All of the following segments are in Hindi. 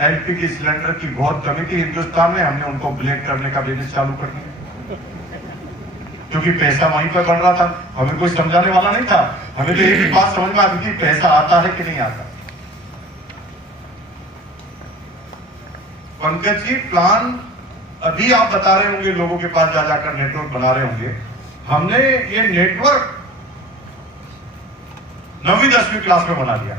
एलपीजी सिलेंडर की बहुत कमी थी हिंदुस्तान में, हमने उनको ब्लैक करने का बिजनेस चालू कर दिया, क्योंकि पैसा वहीं पर बन रहा था। हमें कोई समझाने वाला नहीं था, हमें तो एक ही बात समझ में आती थी, पैसा आता है कि नहीं आता। पंकज जी, प्लान अभी आप बता रहे होंगे, लोगों के पास जा जाकर नेटवर्क बना रहे होंगे। हमने ये नेटवर्क 9वीं 10वीं क्लास में बना लिया।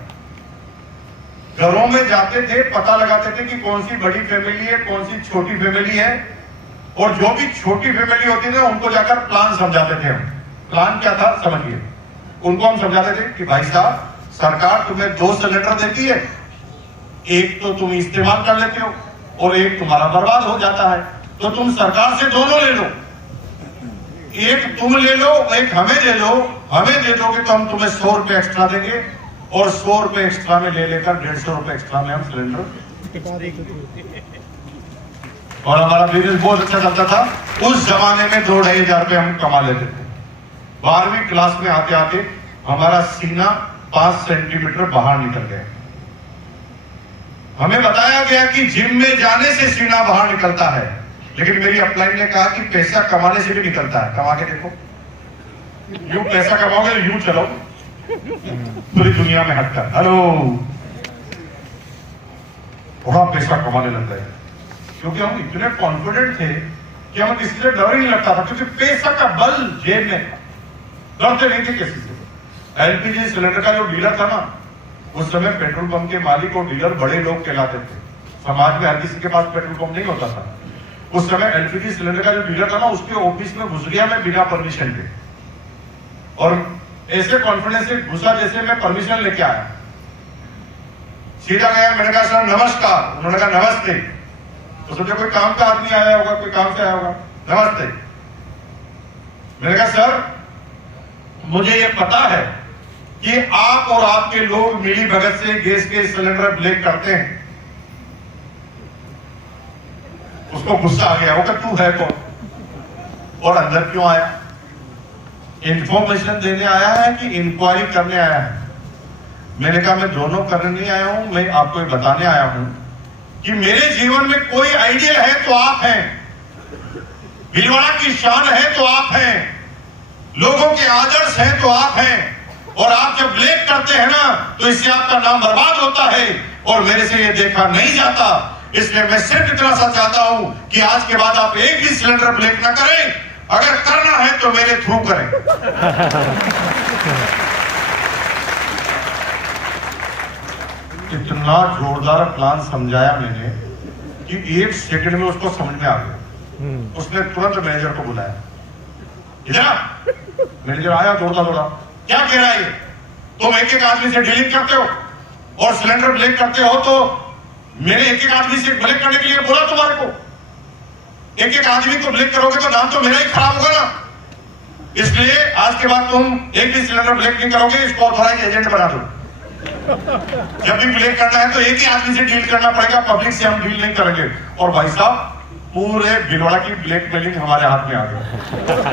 घरों में जाते थे, पता लगाते थे कि कौन सी बड़ी फैमिली है, कौन सी छोटी फैमिली है, और जो भी छोटी फैमिली होती थी उनको जाकर प्लान समझाते थे हम। प्लान क्या था समझिए, उनको हम समझाते थे कि भाई साहब, सरकार तुम्हें 2 सिलेंडर देती है, एक तो तुम इस्तेमाल कर लेते हो और एक तुम्हारा बर्बाद हो जाता है, तो तुम सरकार से दोनों ले लो, एक तुम ले लो, एक हमें दे दो। हमें दे दोगे तो हम तुम्हें 100 रुपए एक्स्ट्रा देंगे, और 100 रुपए एक्स्ट्रा में ले लेकर 150 रुपए एक्स्ट्रा में हम सिलेंडर, और हमारा बिजनेस बहुत अच्छा चलता था। उस जमाने में 2-2.5 हजार रुपए हम कमा लेते थे। 12वीं क्लास में आते आते हमारा सीना 5 सेंटीमीटर बाहर निकल गया। हमें बताया गया कि जिम में जाने से सीना बाहर निकलता है, लेकिन मेरी अपलाइन ने कहा कि पैसा कमाने से भी निकलता है। कमा के देखो, यूं पैसा कमाओगे तो यूं चलो पूरी दुनिया में हटकर। हेलो, बड़ा पैसा कमाने लग गए, क्योंकि हम इतने कॉन्फिडेंट थे कि हमें किसी से डर ही नहीं लगता था, क्योंकि पैसा का बल जेब में था, डरते नहीं थे किसी से। एलपीजी सिलेंडर का जो डीलर था ना, उस समय पेट्रोल पंप के मालिक और डीलर बड़े लोग कहलाते थे। समाज में हर किसी के पास पेट्रोल पंप नहीं होता था। उस समय एलपीजी सिलेंडर का जो डीलर था ना, उसके ऑफिस में घुस गया मैं बिना परमिशन के, और ऐसे कॉन्फिडेंस से घुसा जैसे मैं परमिशन लेके आया। सीधा गया, मैंने कहा सर नमस्कार। उन्होंने कहा नमस्ते। तो सोचा कोई काम का आदमी आया होगा, कोई काम से आया होगा। नमस्ते। मैंने कहा सर, मुझे ये पता है कि आप और आपके लोग मिली भगत से गैस के सिलेंडर ब्लैक करते हैं। उसको गुस्सा आ गया, वो कहा तू है कौन और अंदर क्यों आया? इंफॉर्मेशन देने आया है कि इंक्वायरी करने आया है? मैंने कहा मैं दोनों करने नहीं आया हूं, मैं आपको ये बताने आया हूं कि मेरे जीवन में कोई आइडियल है तो आप हैं, भीलवाड़ा की शान है तो आप हैं, लोगों के आदर्श हैं तो आप हैं, और आप जब ब्लैक करते हैं ना तो इससे आपका नाम बर्बाद होता है, और मेरे से ये देखा नहीं जाता। इसलिए मैं सिर्फ इतना सा चाहता हूं कि आज के बाद आप एक भी सिलेंडर ब्लैक ना करें, अगर करना है तो मेरे थ्रू करें। इतना जोरदार प्लान समझाया मैंने कि 1 सेकंड में उसको समझ में आ गया। उसने तुरंत मैनेजर को बुलाया, इधर। मैनेजर आया दौड़ता दौड़ा, क्या कह रहा है? तुम एक एक आदमी से डीलिंग करते हो और सिलेंडर ब्लैक करते हो, तो मैंने एक एक आदमी से ब्लैक करने के लिए बोला तुम्हारे को? एक एक आदमी को ब्लैक करोगे तो नाम तो मेरा ही खराब होगा ना। इसलिए आज के बाद तुम एक भी सिलेंडर ब्लैक नहीं करोगे, इसको ऑथराइज एजेंट बना दो। जब भी ब्लैक करना है तो एक ही आदमी से डील करना पड़ेगा, पब्लिक से हम डील नहीं करेंगे। और भाई साहब, पूरे भीलवाड़ा की ब्लैक मेलिंग हमारे हाथ में आ गई।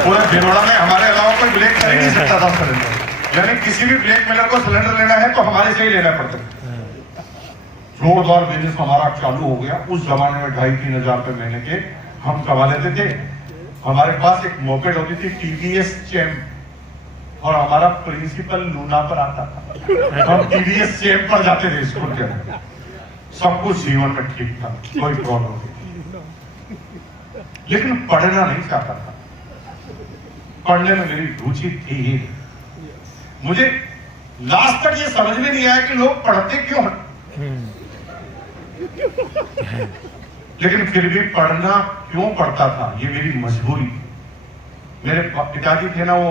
पूरे भीलवाड़ा में हमारे अलावा कोई ब्लैक कर ही नहीं सकता था सिलेंडर, यानी किसी भी ब्लैक मेलर को सिलेंडर लेना है तो हमारे से ही लेना पड़ता है। जोरदार बिजनेस हमारा चालू हो गया। उस जमाने में 2,500-3 हजार रुपए महीने के हम कमा लेते थे। हमारे पास एक मोपेड होती थी टीवीएस चैम्प, और हमारा प्रिंसिपल लूना पर आता था। हम टीवीएस चैम्प पर जाते थे स्कूल के अंदर। सब कुछ जीवन में ठीक था, कोई प्रॉब्लम नहीं, लेकिन पढ़ना नहीं चाहता था। पढ़ने में मेरी रुचि थी ही। मुझे लास्ट तक ये समझ में नहीं आया कि लोग पढ़ते क्यों हैं, लेकिन फिर भी पढ़ना क्यों पड़ता था, ये मेरी मजबूरी। मेरे पिताजी थे ना, वो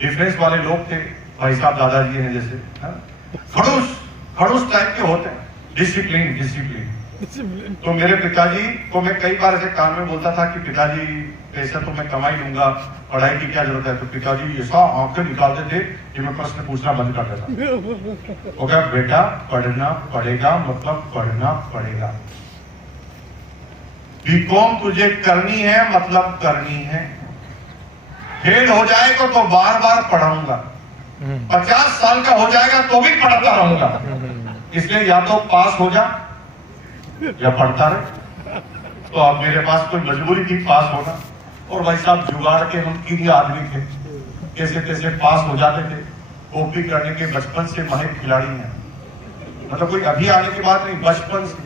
डिफेंस वाले लोग थे, भाई साहब दादाजी हैं जैसे, खड़ूस टाइप के होते हैं, डिसिप्लिन। तो मेरे पिताजी को मैं कई बार ऐसे कान में बोलता था कि पिताजी पैसा तो मैं कमा ही लूंगा, पढ़ाई की क्या जरूरत है। तो पिताजी ऐसा आंखें निकालते थे कि मैं प्रश्न पूछना बंद कर देता। वो क्या, बेटा पढ़ना पड़ेगा, मतलब पढ़ना पड़ेगा। बीकॉम तुझे करनी है, मतलब करनी है। फेल हो जाएगा तो बार बार पढ़ाऊंगा, 50 साल का हो जाएगा तो भी पढ़ता रहूंगा। इसलिए या तो पास हो जा या पढ़ता रहे। तो अब मेरे पास कोई मजबूरी थी पास होना, और भाई साहब जुगाड़ के हम किन्हीं आदमी थे, कैसे कैसे पास हो जाते थे। कॉपी करने के बचपन से माहिर खिलाड़ी हैं, मतलब कोई अभी आने की बात नहीं, बचपन से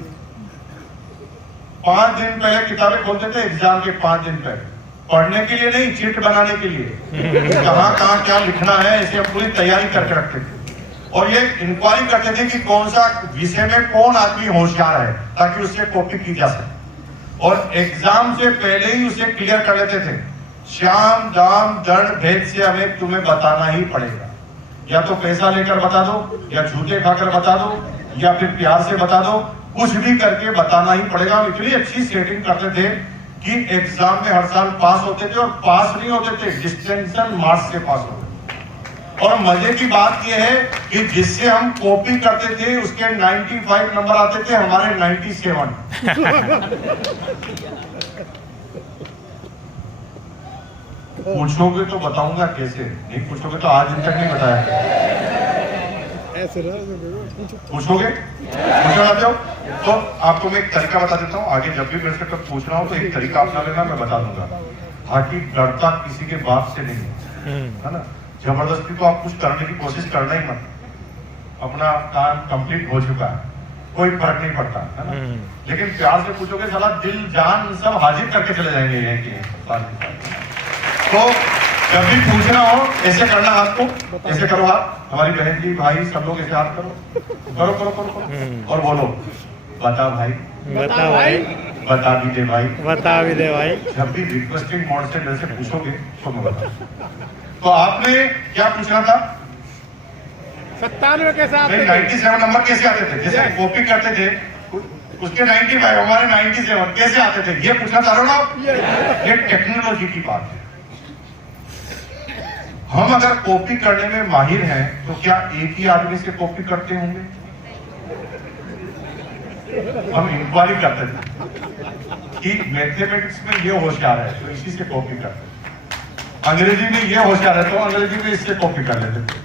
5 दिन पहले किताबें खोलते थे, एग्जाम के 5 दिन पहले, पढ़ने के लिए नहीं, चिट बनाने के लिए, कहाँ कहाँ क्या लिखना है, इसे हम पूरी तैयारी करके रखते थे। और ये इंक्वायरी करते थे कि कौन सा विषय में कौन आदमी होशियार है, ताकि उससे कॉपी की जा सके। और एग्जाम से पहले ही उसे क्लियर कर लेते थे, श्याम दाम दंड भेद से हमें तुम्हें बताना ही पड़ेगा, या तो पैसा लेकर बता दो, या झूठे खाकर बता दो, या फिर प्यार से बता दो, कुछ भी करके बताना ही पड़ेगा। हम इतनी अच्छी सेटिंग करते थे कि एग्जाम में हर साल पास होते थे, और पास नहीं होते थे, डिस्टिंक्शन मार्क्स से पास होते थे। और मजे की बात यह है कि जिससे हम कॉपी करते थे उसके 95 नंबर आते थे, हमारे 97। पूछोगे तो बताऊंगा कैसे, नहीं पूछोगे तो आज दिन तक नहीं बताया। पूछोगे, पूछना चाहते हो तो आपको मैं एक तरीका बता देता हूँ। आगे जब भी मेरे से कब पूछना हो तो एक तरीका अपना लेना, मैं बता दूंगा। हाथी डरता किसी के बाप से नहीं है ना, जबरदस्ती तो आप कुछ करने की कोशिश करना ही मत, अपना काम कंप्लीट हो चुका है, कोई फर्क नहीं पड़ता है ना। लेकिन प्यार से पूछोगे साला दिल जान सब हाजिर करके चले जाएंगे ये कि। तो जब भी पूछना हो ऐसे करना, हाथ को ऐसे करो, हाथ हमारी बहन जी भाई सब लोग ऐसे हाथ करो करो करो करो, करो। और बोलो बता भाई, बता भाई, बता भी दे भाई, बता भी दे भाई। जब भी रिक्वेस्टिंग मोड से मेरे से पूछोगे तो मैं बता। तो आपने क्या पूछना था? 97 कैसे आते थे? 97 नंबर कैसे आते थे? जैसे कॉपी करते थे उसके 95, हमारे 97 कैसे आते थे, ये पूछना चाह रहे हो आप? ये टेक्नोलॉजी की बात है। हम अगर कॉपी करने में माहिर हैं तो क्या एक ही आदमी से कॉपी करते होंगे? हम इंक्वायरी करते थे कि मैथमेटिक्स में ये होशियार है तो इसी से कॉपी करते थे, अंग्रेजी में ये होशियार है तो अंग्रेजी में इससे कॉपी कर लेते थे,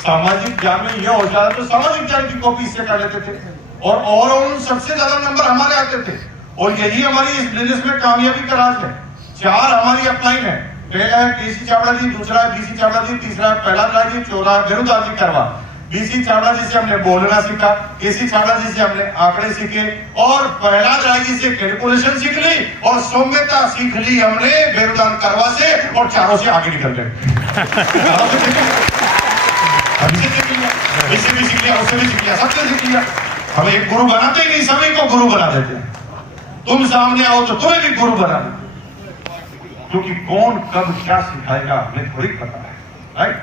सामाजिक ज्ञान में ये होशियार है तो सामाजिक ज्ञान की कॉपी इससे कर लेते थे। और ओवरऑल सबसे ज्यादा नंबर हमारे आते थे। और यही हमारी इस बिजनेस में कामयाबी का राज है। 4 हमारी अपलाइन है, पहला है केसी चावड़ा जी, दूसरा है बीसी चावड़ा जी, तीसरा है प्रहलाद राय जी, चौथा है बेरुदास जी करवा। बीसी चावड़ा जी से हमने बोलना सीखा, केसी चावड़ा जी से हमने आंकड़े सीखे, और प्रहलाद राय जी से कैलकुलेशन सीख ली, और सौम्यता सीख ली हमने बेरुदास करवा से, और चारों से आगे निकल गए। इससे भी सीख लिया, उससे भी सीख लिया, सबसे सीख लिया। हम एक गुरु बनाते ही नहीं, सभी को गुरु बना देते हैं। तुम सामने आओ तो तुम्हें भी गुरु बना देते, क्योंकि कौन कब क्या सिखाएगा हमें थोड़ी पता है, राइट?